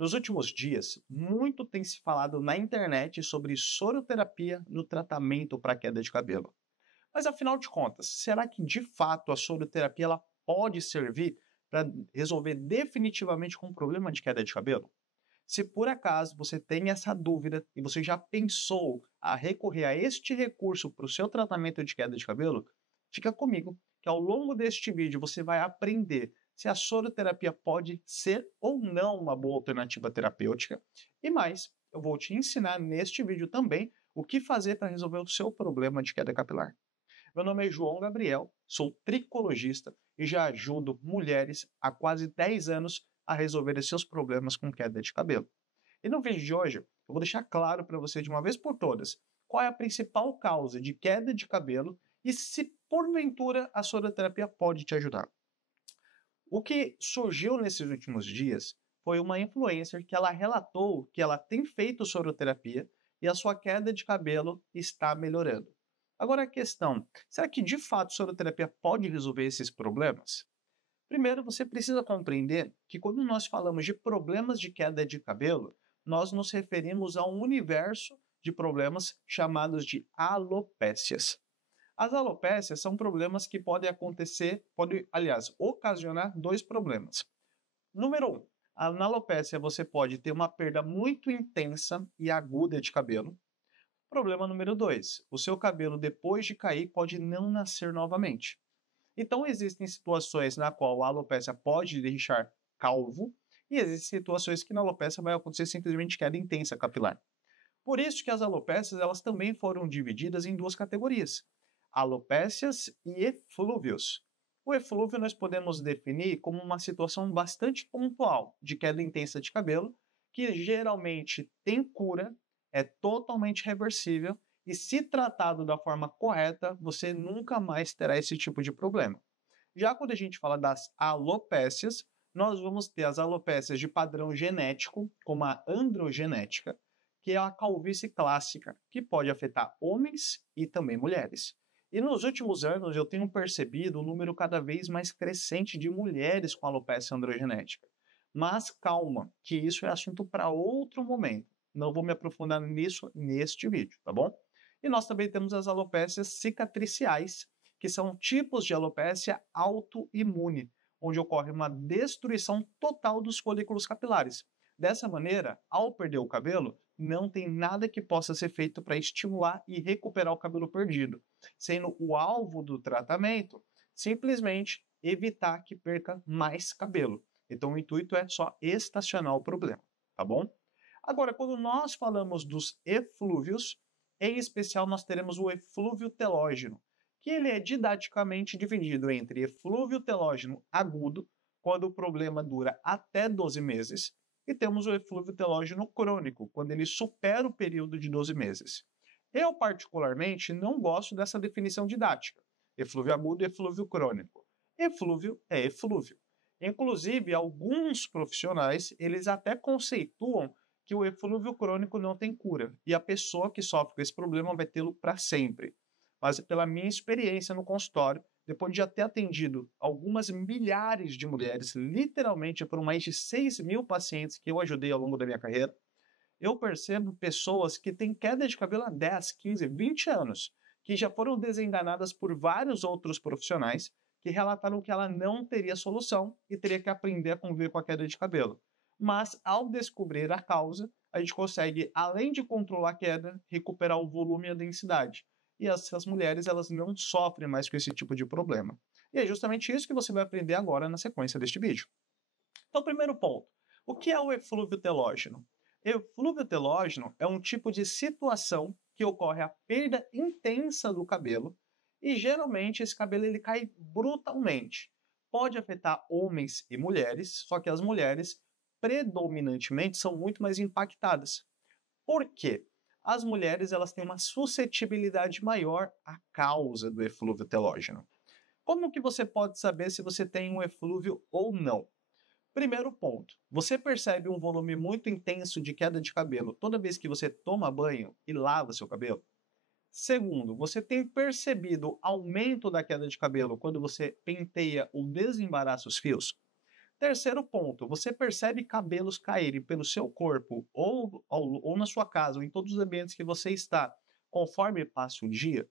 Nos últimos dias, muito tem se falado na internet sobre soroterapia no tratamento para queda de cabelo. Mas afinal de contas, será que de fato a soroterapia ela pode servir para resolver definitivamente com o problema de queda de cabelo? Se por acaso você tem essa dúvida e você já pensou a recorrer a este recurso para o seu tratamento de queda de cabelo, fica comigo, que ao longo deste vídeo você vai aprender se a soroterapia pode ser ou não uma boa alternativa terapêutica. E mais, eu vou te ensinar neste vídeo também o que fazer para resolver o seu problema de queda capilar. Meu nome é João Gabriel, sou tricologista e já ajudo mulheres há quase 10 anos a resolver seus problemas com queda de cabelo. E no vídeo de hoje, eu vou deixar claro para você de uma vez por todas qual é a principal causa de queda de cabelo e se porventura a soroterapia pode te ajudar. O que surgiu nesses últimos dias foi uma influencer que ela relatou que ela tem feito soroterapia e a sua queda de cabelo está melhorando. Agora a questão, será que de fato soroterapia pode resolver esses problemas? Primeiro, você precisa compreender que quando nós falamos de problemas de queda de cabelo, nós nos referimos a um universo de problemas chamados de alopécias. As alopécias são problemas que podem acontecer, ocasionar dois problemas. Número 1, na alopécia você pode ter uma perda muito intensa e aguda de cabelo. Problema número 2, o seu cabelo depois de cair pode não nascer novamente. Então existem situações na qual a alopécia pode deixar calvo e existem situações que na alopécia vai acontecer simplesmente queda intensa capilar. Por isso que as alopécias elas também foram divididas em duas categorias, alopécias e eflúvios. O eflúvio nós podemos definir como uma situação bastante pontual de queda intensa de cabelo, que geralmente tem cura, é totalmente reversível e se tratado da forma correta, você nunca mais terá esse tipo de problema. Já quando a gente fala das alopécias, nós vamos ter as alopécias de padrão genético, como a androgenética, que é a calvície clássica, que pode afetar homens e também mulheres. E nos últimos anos eu tenho percebido um número cada vez mais crescente de mulheres com alopecia androgenética. Mas calma, que isso é assunto para outro momento. Não vou me aprofundar nisso neste vídeo, tá bom? E nós também temos as alopécias cicatriciais, que são tipos de alopécia autoimune, onde ocorre uma destruição total dos folículos capilares. Dessa maneira, ao perder o cabelo, não tem nada que possa ser feito para estimular e recuperar o cabelo perdido, sendo o alvo do tratamento simplesmente evitar que perca mais cabelo. Então o intuito é só estacionar o problema, tá bom? Agora, quando nós falamos dos eflúvios, em especial nós teremos o eflúvio telógeno, que ele é didaticamente dividido entre eflúvio telógeno agudo, quando o problema dura até 12 meses, e temos o eflúvio telógeno crônico, quando ele supera o período de 12 meses. Eu, particularmente, não gosto dessa definição didática. Eflúvio agudo e eflúvio crônico. Eflúvio é eflúvio. Inclusive, alguns profissionais, eles até conceituam que o eflúvio crônico não tem cura, e a pessoa que sofre com esse problema vai tê-lo para sempre. Mas pela minha experiência no consultório, depois de já ter atendido algumas milhares de mulheres, literalmente por mais de 6.000 pacientes que eu ajudei ao longo da minha carreira, eu percebo pessoas que têm queda de cabelo há 10, 15, 20 anos, que já foram desenganadas por vários outros profissionais que relataram que ela não teria solução e teria que aprender a conviver com a queda de cabelo. Mas, ao descobrir a causa, a gente consegue, além de controlar a queda, recuperar o volume e a densidade. E essas mulheres, elas não sofrem mais com esse tipo de problema. E é justamente isso que você vai aprender agora na sequência deste vídeo. Então, primeiro ponto. O que é o eflúvio telógeno? Eflúvio telógeno é um tipo de situação que ocorre a perda intensa do cabelo e, geralmente, esse cabelo ele cai brutalmente. Pode afetar homens e mulheres, só que as mulheres, predominantemente, são muito mais impactadas. Por quê? As mulheres elas têm uma suscetibilidade maior à causa do eflúvio telógeno. Como que você pode saber se você tem um eflúvio ou não? Primeiro ponto, você percebe um volume muito intenso de queda de cabelo toda vez que você toma banho e lava seu cabelo? Segundo, você tem percebido aumento da queda de cabelo quando você penteia ou desembaraça os fios? Terceiro ponto, você percebe cabelos caírem pelo seu corpo ou na sua casa ou em todos os ambientes que você está, conforme passa o dia?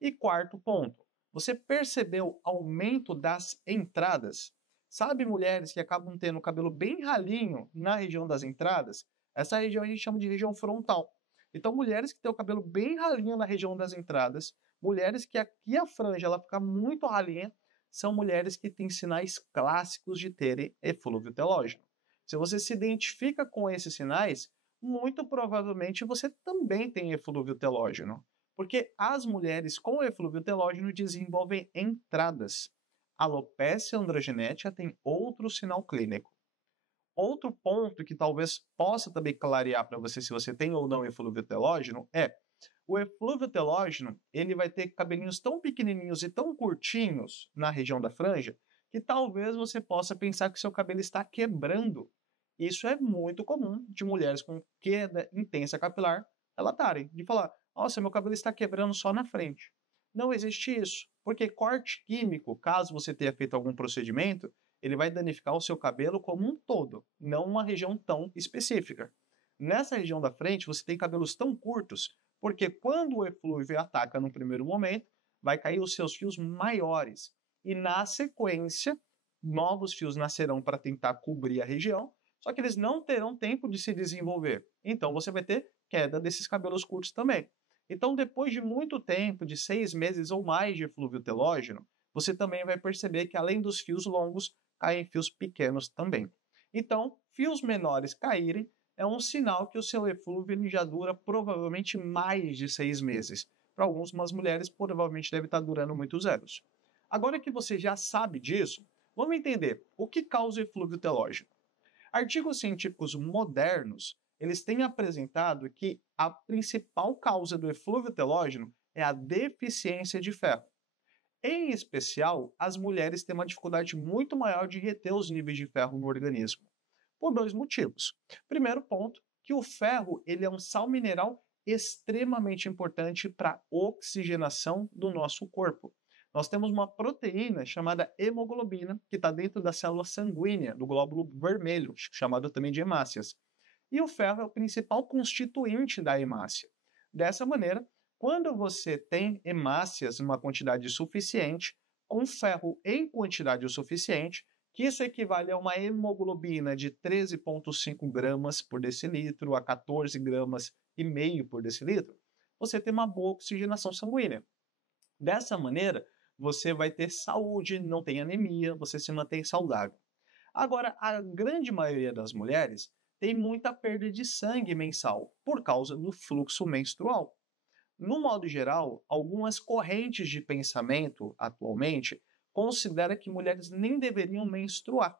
E quarto ponto, você percebeu aumento das entradas? Sabe mulheres que acabam tendo o cabelo bem ralinho na região das entradas? Essa região a gente chama de região frontal. Então, mulheres que têm o cabelo bem ralinho na região das entradas, mulheres que aqui a franja ela fica muito ralinha, são mulheres que têm sinais clássicos de terem eflúvio telógeno. Se você se identifica com esses sinais, muito provavelmente você também tem eflúvio telógeno, porque as mulheres com eflúvio telógeno desenvolvem entradas. A alopecia androgenética tem outro sinal clínico. Outro ponto que talvez possa também clarear para você se você tem ou não eflúvio telógeno é o eflúvio telógeno, ele vai ter cabelinhos tão pequenininhos e tão curtinhos na região da franja que talvez você possa pensar que seu cabelo está quebrando. Isso é muito comum de mulheres com queda intensa capilar relatarem, de falar, nossa, meu cabelo está quebrando só na frente. Não existe isso, porque corte químico, caso você tenha feito algum procedimento, ele vai danificar o seu cabelo como um todo, não uma região tão específica. Nessa região da frente, você tem cabelos tão curtos, porque quando o eflúvio ataca no primeiro momento, vai cair os seus fios maiores. E na sequência, novos fios nascerão para tentar cobrir a região, só que eles não terão tempo de se desenvolver. Então, você vai ter queda desses cabelos curtos também. Então, depois de muito tempo, de 6 meses ou mais de eflúvio telógeno, você também vai perceber que além dos fios longos, caem fios pequenos também. Então, fios menores caírem é um sinal que o seu eflúvio já dura provavelmente mais de 6 meses. Para algumas mulheres, provavelmente deve estar durando muitos anos. Agora que você já sabe disso, vamos entender o que causa o eflúvio telógeno. Artigos científicos modernos, eles têm apresentado que a principal causa do eflúvio telógeno é a deficiência de ferro. Em especial, as mulheres têm uma dificuldade muito maior de reter os níveis de ferro no organismo, por 2 motivos. Primeiro ponto, que o ferro ele é um sal mineral extremamente importante para a oxigenação do nosso corpo. Nós temos uma proteína chamada hemoglobina, que está dentro da célula sanguínea, do glóbulo vermelho, chamado também de hemácias. E o ferro é o principal constituinte da hemácia. Dessa maneira, quando você tem hemácias numa quantidade suficiente, com ferro em quantidade o suficiente, que isso equivale a uma hemoglobina de 13,5 gramas por decilitro a 14 gramas e meio por decilitro, você tem uma boa oxigenação sanguínea. Dessa maneira, você vai ter saúde, não tem anemia, você se mantém saudável. Agora, a grande maioria das mulheres tem muita perda de sangue mensal por causa do fluxo menstrual. No modo geral, algumas correntes de pensamento atualmente consideram que mulheres nem deveriam menstruar.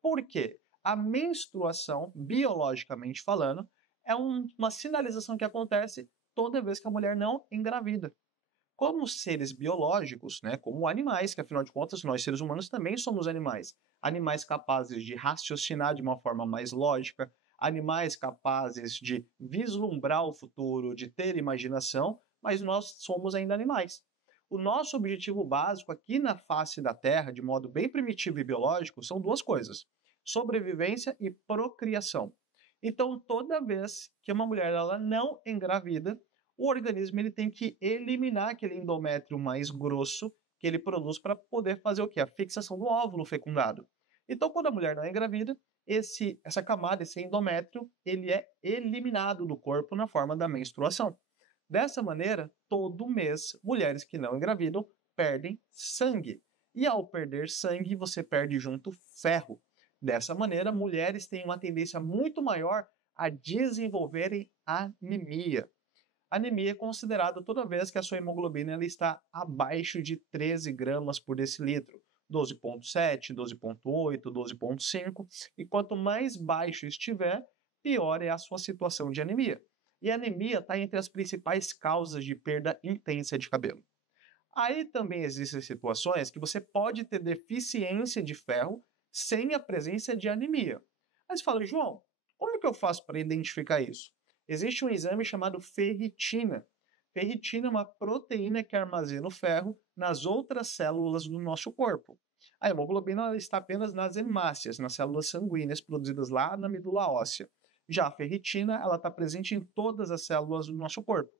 Por quê? A menstruação, biologicamente falando, é uma sinalização que acontece toda vez que a mulher não engravida. Como seres biológicos, né, como animais, que afinal de contas nós seres humanos também somos animais. Animais capazes de raciocinar de uma forma mais lógica, animais capazes de vislumbrar o futuro, de ter imaginação, mas nós somos ainda animais. O nosso objetivo básico aqui na face da Terra, de modo bem primitivo e biológico, são 2 coisas: sobrevivência e procriação. Então, toda vez que uma mulher ela não engravida, o organismo ele tem que eliminar aquele endométrio mais grosso que ele produz para poder fazer o quê? A fixação do óvulo fecundado. Então, quando a mulher não é engravida, essa camada, esse endométrio, ele é eliminado do corpo na forma da menstruação. Dessa maneira, todo mês, mulheres que não engravidam perdem sangue. E ao perder sangue, você perde junto ferro. Dessa maneira, mulheres têm uma tendência muito maior a desenvolverem anemia. Anemia é considerada toda vez que a sua hemoglobina ela está abaixo de 13 gramas por decilitro. 12,7, 12,8, 12,5. E quanto mais baixo estiver, pior é a sua situação de anemia. E a anemia está entre as principais causas de perda intensa de cabelo. Aí também existem situações que você pode ter deficiência de ferro sem a presença de anemia. Aí você fala, João, como que eu faço para identificar isso? Existe um exame chamado ferritina. Ferritina é uma proteína que armazena o ferro nas outras células do nosso corpo. A hemoglobina ela está apenas nas hemácias, nas células sanguíneas produzidas lá na medula óssea. Já a ferritina ela está presente em todas as células do nosso corpo.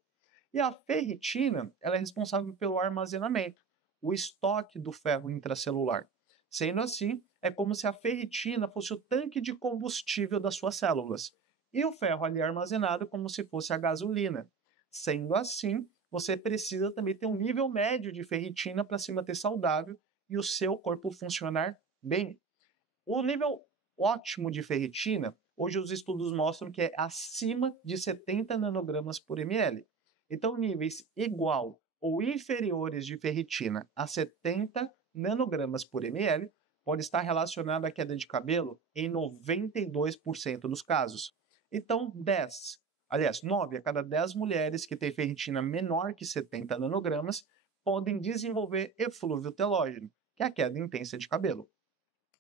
E a ferritina ela é responsável pelo armazenamento, o estoque do ferro intracelular. Sendo assim, é como se a ferritina fosse o tanque de combustível das suas células, e o ferro ali armazenado como se fosse a gasolina. Sendo assim, você precisa também ter um nível médio de ferritina para se manter saudável e o seu corpo funcionar bem. O nível ótimo de ferritina, hoje os estudos mostram que é acima de 70 nanogramas por ml. Então, níveis igual ou inferiores de ferritina a 70 nanogramas por ml pode estar relacionado à queda de cabelo em 92% dos casos. Então, 9 a cada 10 mulheres que têm ferritina menor que 70 nanogramas podem desenvolver eflúvio telógeno, que é a queda intensa de cabelo.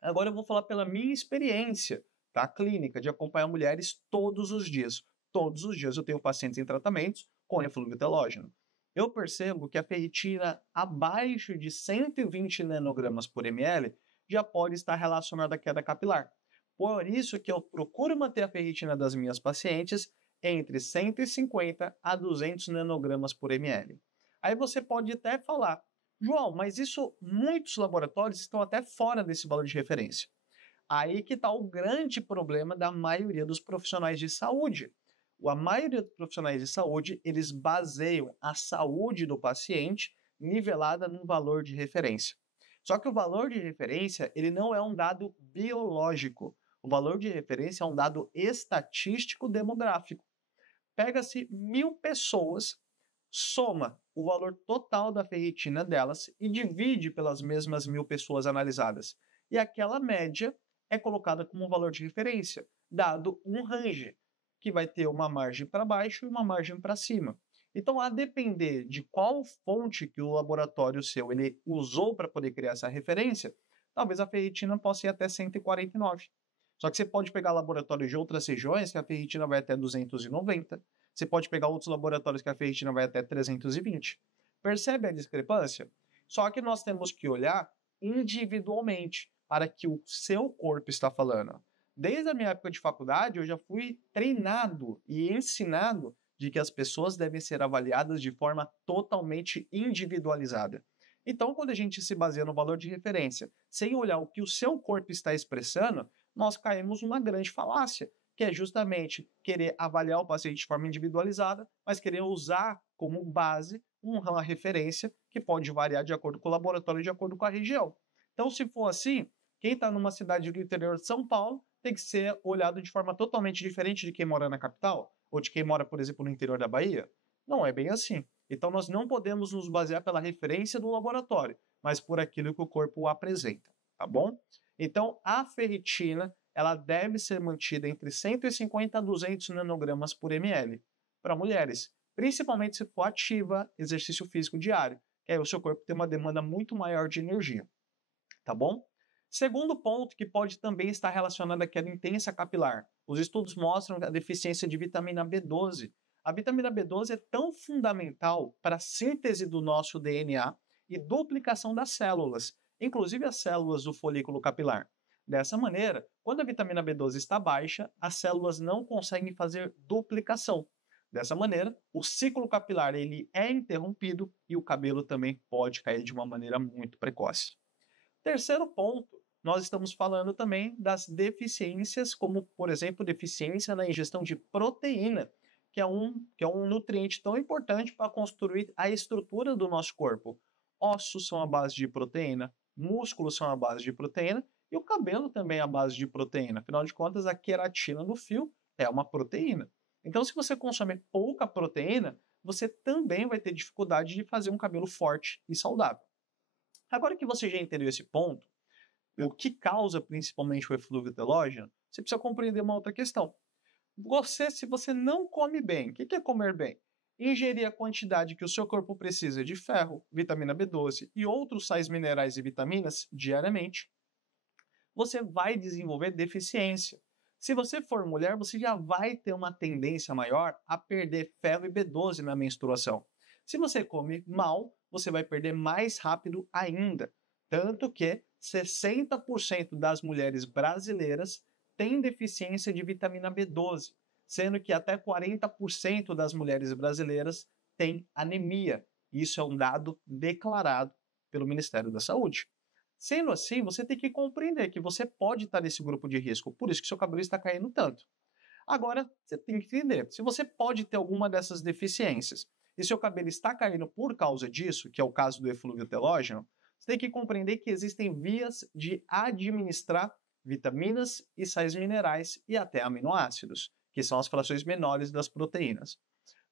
Agora eu vou falar pela minha experiência, tá? Clínica, de acompanhar mulheres todos os dias. Todos os dias eu tenho pacientes em tratamentos com eflúvio telógeno. Eu percebo que a ferritina abaixo de 120 nanogramas por ml já pode estar relacionada à queda capilar. Por isso que eu procuro manter a ferritina das minhas pacientes entre 150 a 200 nanogramas por ml. Aí você pode até falar, João, mas isso, muitos laboratórios estão até fora desse valor de referência. Aí que está o grande problema da maioria dos profissionais de saúde. A maioria dos profissionais de saúde, eles baseiam a saúde do paciente nivelada num valor de referência. Só que o valor de referência, ele não é um dado biológico. O valor de referência é um dado estatístico demográfico. Pega-se 1.000 pessoas, soma o valor total da ferritina delas e divide pelas mesmas 1.000 pessoas analisadas. E aquela média é colocada como um valor de referência, dado um range, que vai ter uma margem para baixo e uma margem para cima. Então, a depender de qual fonte que o laboratório seu ele usou para poder criar essa referência, talvez a ferritina possa ir até 149. Só que você pode pegar laboratórios de outras regiões que a ferritina vai até 290. Você pode pegar outros laboratórios que a ferritina vai até 320. Percebe a discrepância? Só que nós temos que olhar individualmente para que o seu corpo está falando. Desde a minha época de faculdade, eu já fui treinado e ensinado de que as pessoas devem ser avaliadas de forma totalmente individualizada. Então, quando a gente se baseia no valor de referência, sem olhar o que o seu corpo está expressando, nós caímos numa grande falácia, que é justamente querer avaliar o paciente de forma individualizada, mas querer usar como base uma referência que pode variar de acordo com o laboratório, de acordo com a região. Então, se for assim, quem está numa cidade do interior de São Paulo tem que ser olhado de forma totalmente diferente de quem mora na capital, ou de quem mora, por exemplo, no interior da Bahia. Não é bem assim. Então, nós não podemos nos basear pela referência do laboratório, mas por aquilo que o corpo apresenta, tá bom? Então, a ferritina, ela deve ser mantida entre 150 a 200 nanogramas por ml para mulheres, principalmente se for ativa, exercício físico diário, que aí o seu corpo tem uma demanda muito maior de energia, tá bom? Segundo ponto que pode também estar relacionado à queda intensa capilar. Os estudos mostram a deficiência de vitamina B12. A vitamina B12 é tão fundamental para a síntese do nosso DNA e duplicação das células, inclusive as células do folículo capilar. Dessa maneira, quando a vitamina B12 está baixa, as células não conseguem fazer duplicação. Dessa maneira, o ciclo capilar ele é interrompido e o cabelo também pode cair de uma maneira muito precoce. Terceiro ponto, nós estamos falando também das deficiências, como, por exemplo, deficiência na ingestão de proteína, que é um nutriente tão importante para construir a estrutura do nosso corpo. Ossos são a base de proteína, músculos são a base de proteína e o cabelo também é a base de proteína. Afinal de contas, a queratina do fio é uma proteína. Então, se você consome pouca proteína, você também vai ter dificuldade de fazer um cabelo forte e saudável. Agora que você já entendeu esse ponto, o que causa principalmente o eflúvio telógeno, você precisa compreender uma outra questão. Se você não come bem, o que é comer bem? Ingerir a quantidade que o seu corpo precisa de ferro, vitamina B12 e outros sais minerais e vitaminas diariamente, você vai desenvolver deficiência. Se você for mulher, você já vai ter uma tendência maior a perder ferro e B12 na menstruação. Se você come mal, você vai perder mais rápido ainda. Tanto que 60% das mulheres brasileiras têm deficiência de vitamina B12, sendo que até 40% das mulheres brasileiras têm anemia. Isso é um dado declarado pelo Ministério da Saúde. Sendo assim, você tem que compreender que você pode estar nesse grupo de risco, por isso que seu cabelo está caindo tanto. Agora, você tem que entender, se você pode ter alguma dessas deficiências e seu cabelo está caindo por causa disso, que é o caso do eflúvio telógeno, você tem que compreender que existem vias de administrar vitaminas e sais minerais e até aminoácidos, que são as frações menores das proteínas.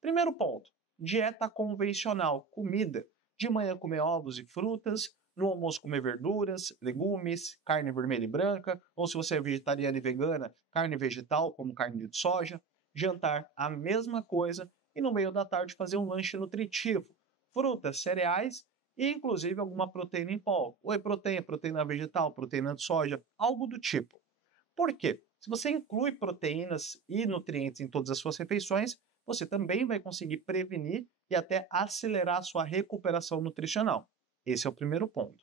Primeiro ponto, dieta convencional, comida. De manhã comer ovos e frutas, no almoço comer verduras, legumes, carne vermelha e branca, ou se você é vegetariana e vegana, carne vegetal, como carne de soja. Jantar, a mesma coisa, e no meio da tarde fazer um lanche nutritivo. Frutas, cereais e inclusive alguma proteína em pó. Whey proteína, proteína vegetal, proteína de soja, algo do tipo. Por quê? Se você inclui proteínas e nutrientes em todas as suas refeições, você também vai conseguir prevenir e até acelerar a sua recuperação nutricional. Esse é o primeiro ponto.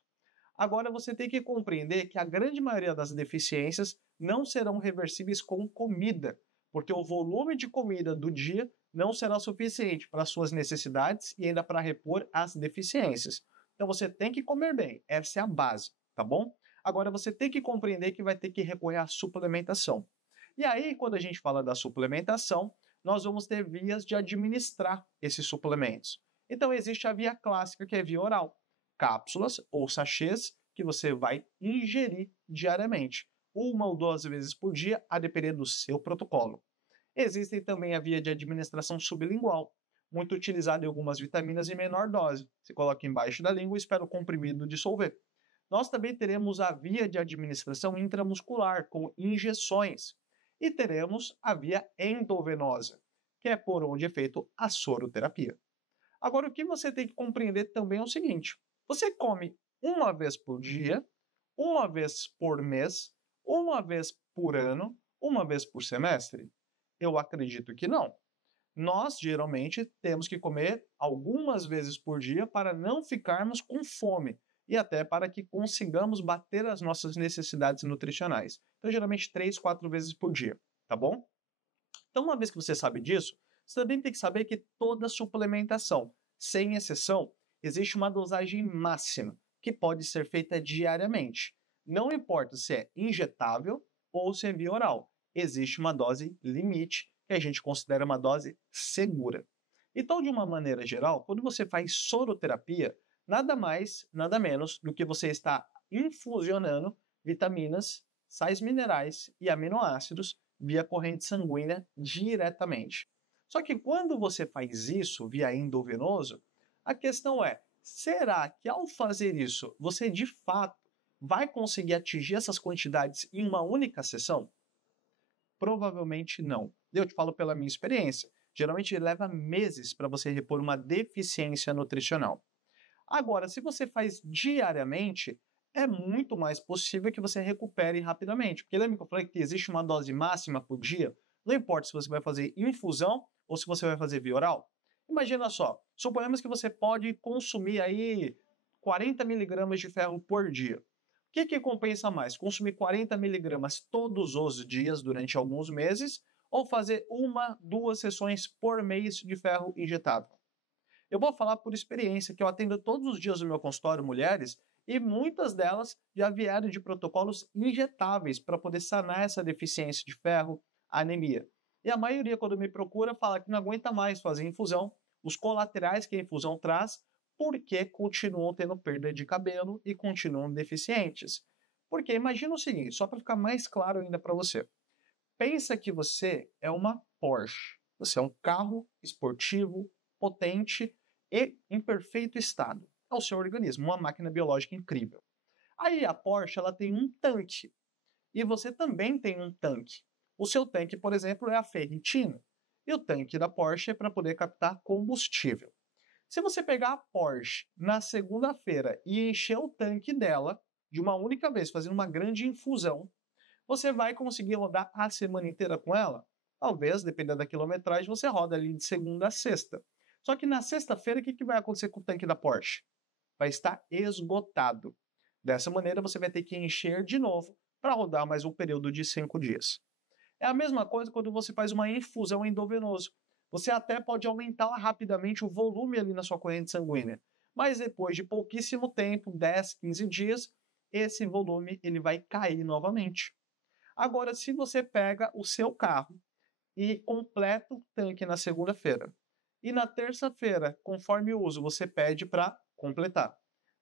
Agora você tem que compreender que a grande maioria das deficiências não serão reversíveis com comida, porque o volume de comida do dia não será suficiente para suas necessidades e ainda para repor as deficiências. Então você tem que comer bem, essa é a base, tá bom? Agora você tem que compreender que vai ter que recorrer à suplementação. E aí, quando a gente fala da suplementação, nós vamos ter vias de administrar esses suplementos. Então existe a via clássica, que é via oral. Cápsulas ou sachês que você vai ingerir diariamente, 1 ou 2 vezes por dia, a depender do seu protocolo. Existem também a via de administração sublingual, muito utilizada em algumas vitaminas em menor dose. Você coloca embaixo da língua e espera o comprimido dissolver. Nós também teremos a via de administração intramuscular, com injeções. E teremos a via endovenosa, que é por onde é feita a soroterapia. Agora, o que você tem que compreender também é o seguinte: você come 1 vez por dia, 1 vez por mês, 1 vez por ano, 1 vez por semestre? Eu acredito que não. Nós, geralmente, temos que comer algumas vezes por dia para não ficarmos com fome e até para que consigamos bater as nossas necessidades nutricionais. Então, geralmente, 3, 4 vezes por dia, tá bom? Então, uma vez que você sabe disso, você também tem que saber que toda suplementação, sem exceção, existe uma dosagem máxima, que pode ser feita diariamente. Não importa se é injetável ou se é via oral. Existe uma dose limite, que a gente considera uma dose segura. Então, de uma maneira geral, quando você faz soroterapia, nada mais, nada menos do que você está infusionando vitaminas, sais minerais e aminoácidos via corrente sanguínea diretamente. Só que quando você faz isso via endovenoso, a questão é, será que ao fazer isso, você de fato vai conseguir atingir essas quantidades em uma única sessão? Provavelmente não. Eu te falo pela minha experiência. Geralmente leva meses para você repor uma deficiência nutricional. Agora, se você faz diariamente, é muito mais possível que você recupere rapidamente. Porque lembra que eu falei que existe uma dose máxima por dia? Não importa se você vai fazer infusão ou se você vai fazer via oral. Imagina só, suponhamos que você pode consumir aí 40 miligramas de ferro por dia. O que compensa mais? Consumir 40 miligramas todos os dias durante alguns meses ou fazer 1, 2 sessões por mês de ferro injetável? Eu vou falar por experiência que eu atendo todos os dias no meu consultório mulheres e muitas delas já vieram de protocolos injetáveis para poder sanar essa deficiência de ferro, anemia. E a maioria, quando me procura, fala que não aguenta mais fazer infusão, os colaterais que a infusão traz, porque continuam tendo perda de cabelo e continuam deficientes. Porque imagina o seguinte, só para ficar mais claro ainda para você. Pensa que você é uma Porsche. Você é um carro esportivo, potente e em perfeito estado. É o seu organismo, uma máquina biológica incrível. Aí a Porsche ela tem um tanque. E você também tem um tanque. O seu tanque, por exemplo, é a ferritina. E o tanque da Porsche é para poder captar combustível. Se você pegar a Porsche na segunda-feira e encher o tanque dela de uma única vez, fazendo uma grande infusão, você vai conseguir rodar a semana inteira com ela? Talvez, dependendo da quilometragem, você roda ali de segunda a sexta. Só que na sexta-feira, o que vai acontecer com o tanque da Porsche? Vai estar esgotado. Dessa maneira, você vai ter que encher de novo para rodar mais um período de 5 dias. É a mesma coisa quando você faz uma infusão endovenosa. Você até pode aumentar rapidamente o volume ali na sua corrente sanguínea, mas depois de pouquíssimo tempo, 10, 15 dias, esse volume ele vai cair novamente. Agora, se você pega o seu carro e completa o tanque na segunda-feira, e na terça-feira, conforme o uso, você pede para completar.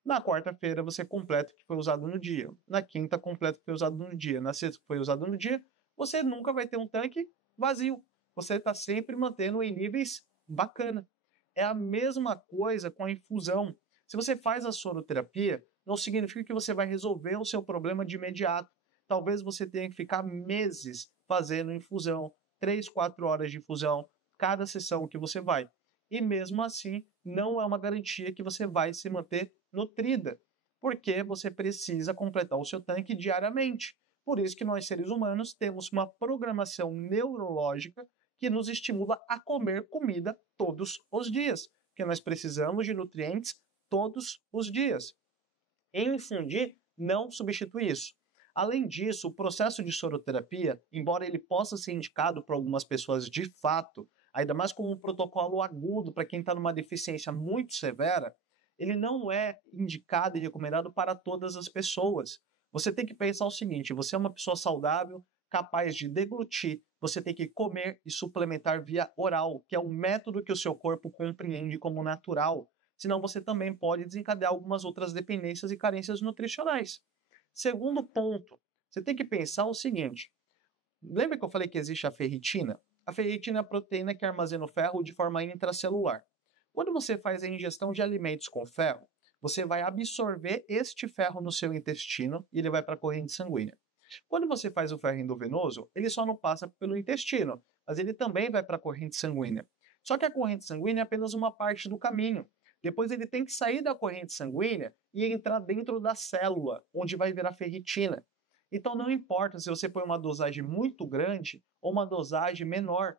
Na quarta-feira, você completa o que foi usado no dia. Na quinta, completa o que foi usado no dia. Na sexta, o que foi usado no dia. Você nunca vai ter um tanque vazio. Você está sempre mantendo em níveis bacana. É a mesma coisa com a infusão. Se você faz a soroterapia, não significa que você vai resolver o seu problema de imediato. Talvez você tenha que ficar meses fazendo infusão, 3, 4 horas de infusão, cada sessão que você vai. E mesmo assim, não é uma garantia que você vai se manter nutrida, porque você precisa completar o seu tanque diariamente. Por isso que nós, seres humanos, temos uma programação neurológica que nos estimula a comer comida todos os dias, porque nós precisamos de nutrientes todos os dias. Infundir não substitui isso. Além disso, o processo de soroterapia, embora ele possa ser indicado para algumas pessoas de fato, ainda mais como um protocolo agudo para quem está numa deficiência muito severa, ele não é indicado e recomendado para todas as pessoas. Você tem que pensar o seguinte: você é uma pessoa saudável, capaz de deglutir, você tem que comer e suplementar via oral, que é o método que o seu corpo compreende como natural. Senão você também pode desencadear algumas outras dependências e carências nutricionais. Segundo ponto, você tem que pensar o seguinte: lembra que eu falei que existe a ferritina? A ferritina é a proteína que armazena o ferro de forma intracelular. Quando você faz a ingestão de alimentos com ferro, você vai absorver este ferro no seu intestino e ele vai para a corrente sanguínea. Quando você faz o ferro endovenoso, ele só não passa pelo intestino, mas ele também vai para a corrente sanguínea. Só que a corrente sanguínea é apenas uma parte do caminho. Depois ele tem que sair da corrente sanguínea e entrar dentro da célula, onde vai virar ferritina. Então não importa se você põe uma dosagem muito grande ou uma dosagem menor,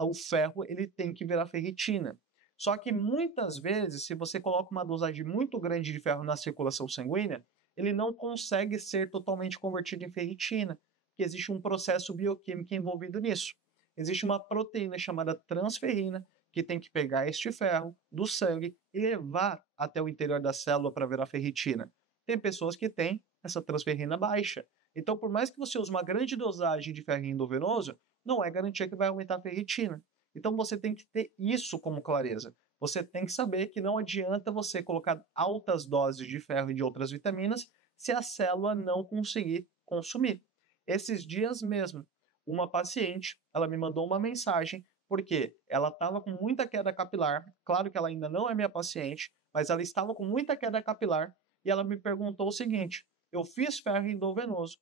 o ferro ele tem que virar ferritina. Só que muitas vezes, se você coloca uma dosagem muito grande de ferro na circulação sanguínea, ele não consegue ser totalmente convertido em ferritina, porque existe um processo bioquímico envolvido nisso. Existe uma proteína chamada transferrina que tem que pegar este ferro do sangue e levar até o interior da célula para virar ferritina. Tem pessoas que têm essa transferrina baixa. Então, por mais que você use uma grande dosagem de ferro endovenoso, não é garantia que vai aumentar a ferritina. Então, você tem que ter isso como clareza. Você tem que saber que não adianta você colocar altas doses de ferro e de outras vitaminas se a célula não conseguir consumir. Esses dias mesmo, uma paciente, ela me mandou uma mensagem porque ela estava com muita queda capilar. Claro que ela ainda não é minha paciente, mas ela estava com muita queda capilar e ela me perguntou o seguinte: eu fiz ferro endovenoso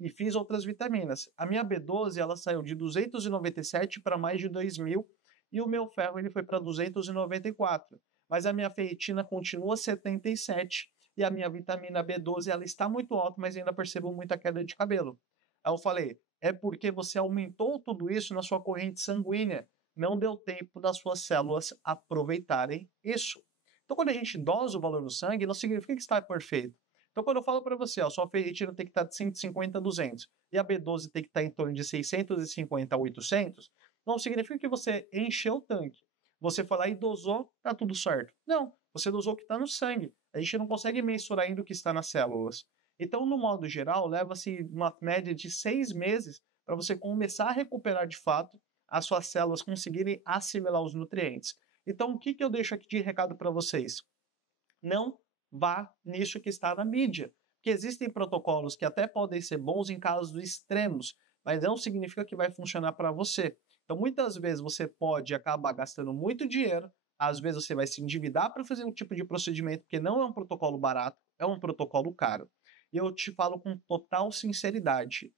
e fiz outras vitaminas. A minha B12 ela saiu de 297 para mais de 2.000 e o meu ferro ele foi para 294. Mas a minha ferritina continua 77 e a minha vitamina B12 ela está muito alta, mas ainda percebo muita queda de cabelo. Aí eu falei: é porque você aumentou tudo isso na sua corrente sanguínea. Não deu tempo das suas células aproveitarem isso. Então, quando a gente dosa o valor no sangue, não significa que está perfeito. Então, quando eu falo para você, a sua ferritina tem que estar de 150 a 200 e a B12 tem que estar em torno de 650 a 800, não significa que você encheu o tanque. Você foi lá e dosou, tá tudo certo. Não, você dosou o que está no sangue. A gente não consegue mensurar ainda o que está nas células. Então, no modo geral, leva-se uma média de 6 meses para você começar a recuperar de fato as suas células conseguirem assimilar os nutrientes. Então, o que eu deixo aqui de recado para vocês? Não vá nisso que está na mídia, porque existem protocolos que até podem ser bons em casos extremos, mas não significa que vai funcionar para você. Então, muitas vezes você pode acabar gastando muito dinheiro, às vezes você vai se endividar para fazer um tipo de procedimento, porque não é um protocolo barato, é um protocolo caro. E eu te falo com total sinceridade,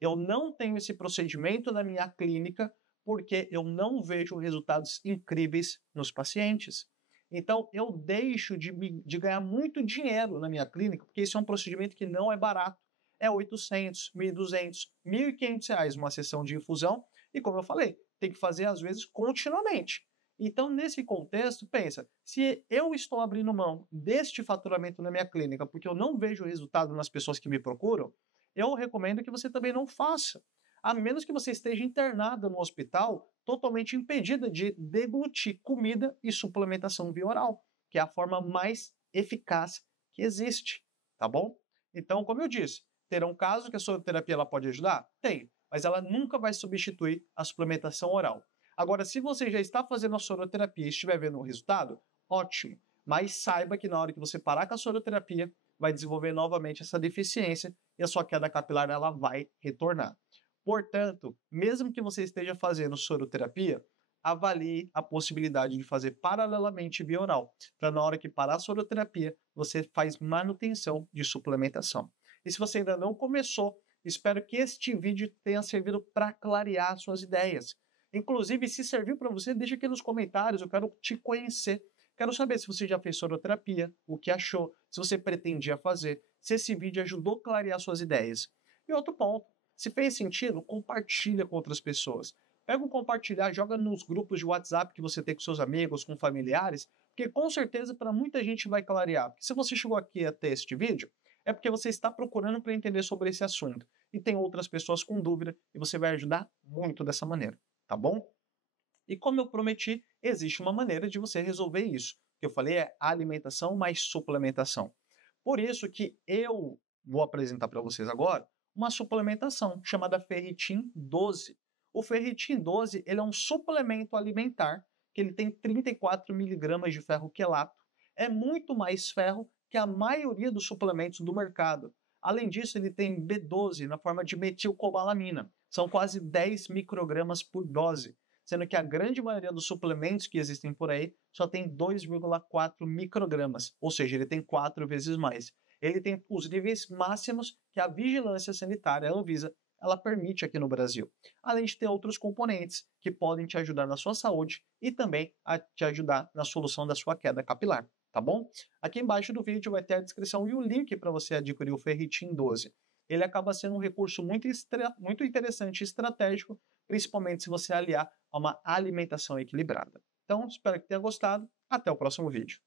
eu não tenho esse procedimento na minha clínica porque eu não vejo resultados incríveis nos pacientes. Então, eu deixo de ganhar muito dinheiro na minha clínica, porque esse é um procedimento que não é barato. É 800, 1.200, 1.500 reais uma sessão de infusão. E como eu falei, tem que fazer às vezes continuamente. Então, nesse contexto, pensa, se eu estou abrindo mão deste faturamento na minha clínica porque eu não vejo resultado nas pessoas que me procuram, eu recomendo que você também não faça. A menos que você esteja internada no hospital, totalmente impedida de deglutir comida e suplementação via oral, que é a forma mais eficaz que existe, tá bom? Então, como eu disse, terão casos que a soroterapia ela pode ajudar? Tem, mas ela nunca vai substituir a suplementação oral. Agora, se você já está fazendo a soroterapia e estiver vendo o resultado, ótimo. Mas saiba que na hora que você parar com a soroterapia, vai desenvolver novamente essa deficiência e a sua queda capilar ela vai retornar. Portanto, mesmo que você esteja fazendo soroterapia, avalie a possibilidade de fazer paralelamente via oral, para na hora que parar a soroterapia, você faz manutenção de suplementação. E se você ainda não começou, espero que este vídeo tenha servido para clarear suas ideias. Inclusive, se serviu para você, deixa aqui nos comentários, eu quero te conhecer. Quero saber se você já fez soroterapia, o que achou, se você pretendia fazer, se esse vídeo ajudou a clarear suas ideias. E outro ponto, se fez sentido, compartilha com outras pessoas. Pega o compartilhar, joga nos grupos de WhatsApp que você tem com seus amigos, com familiares, porque com certeza para muita gente vai clarear. Porque se você chegou aqui até este vídeo, é porque você está procurando para entender sobre esse assunto. E tem outras pessoas com dúvida e você vai ajudar muito dessa maneira, tá bom? E como eu prometi, existe uma maneira de você resolver isso. O que eu falei é alimentação mais suplementação. Por isso que eu vou apresentar para vocês agora uma suplementação chamada Ferritin 12. O Ferritin 12 ele é um suplemento alimentar que ele tem 34 miligramas de ferro quelato. É muito mais ferro que a maioria dos suplementos do mercado. Além disso, ele tem B12 na forma de metilcobalamina. São quase 10 microgramas por dose, sendo que a grande maioria dos suplementos que existem por aí só tem 2,4 microgramas, ou seja, ele tem 4 vezes mais. Ele tem os níveis máximos que a Vigilância Sanitária, a Anvisa, ela permite aqui no Brasil, além de ter outros componentes que podem te ajudar na sua saúde e também a te ajudar na solução da sua queda capilar, tá bom? Aqui embaixo do vídeo vai ter a descrição e o link para você adquirir o Ferritin 12. Ele acaba sendo um recurso muito interessante e estratégico, principalmente se você aliar a uma alimentação equilibrada. Então, espero que tenha gostado. Até o próximo vídeo.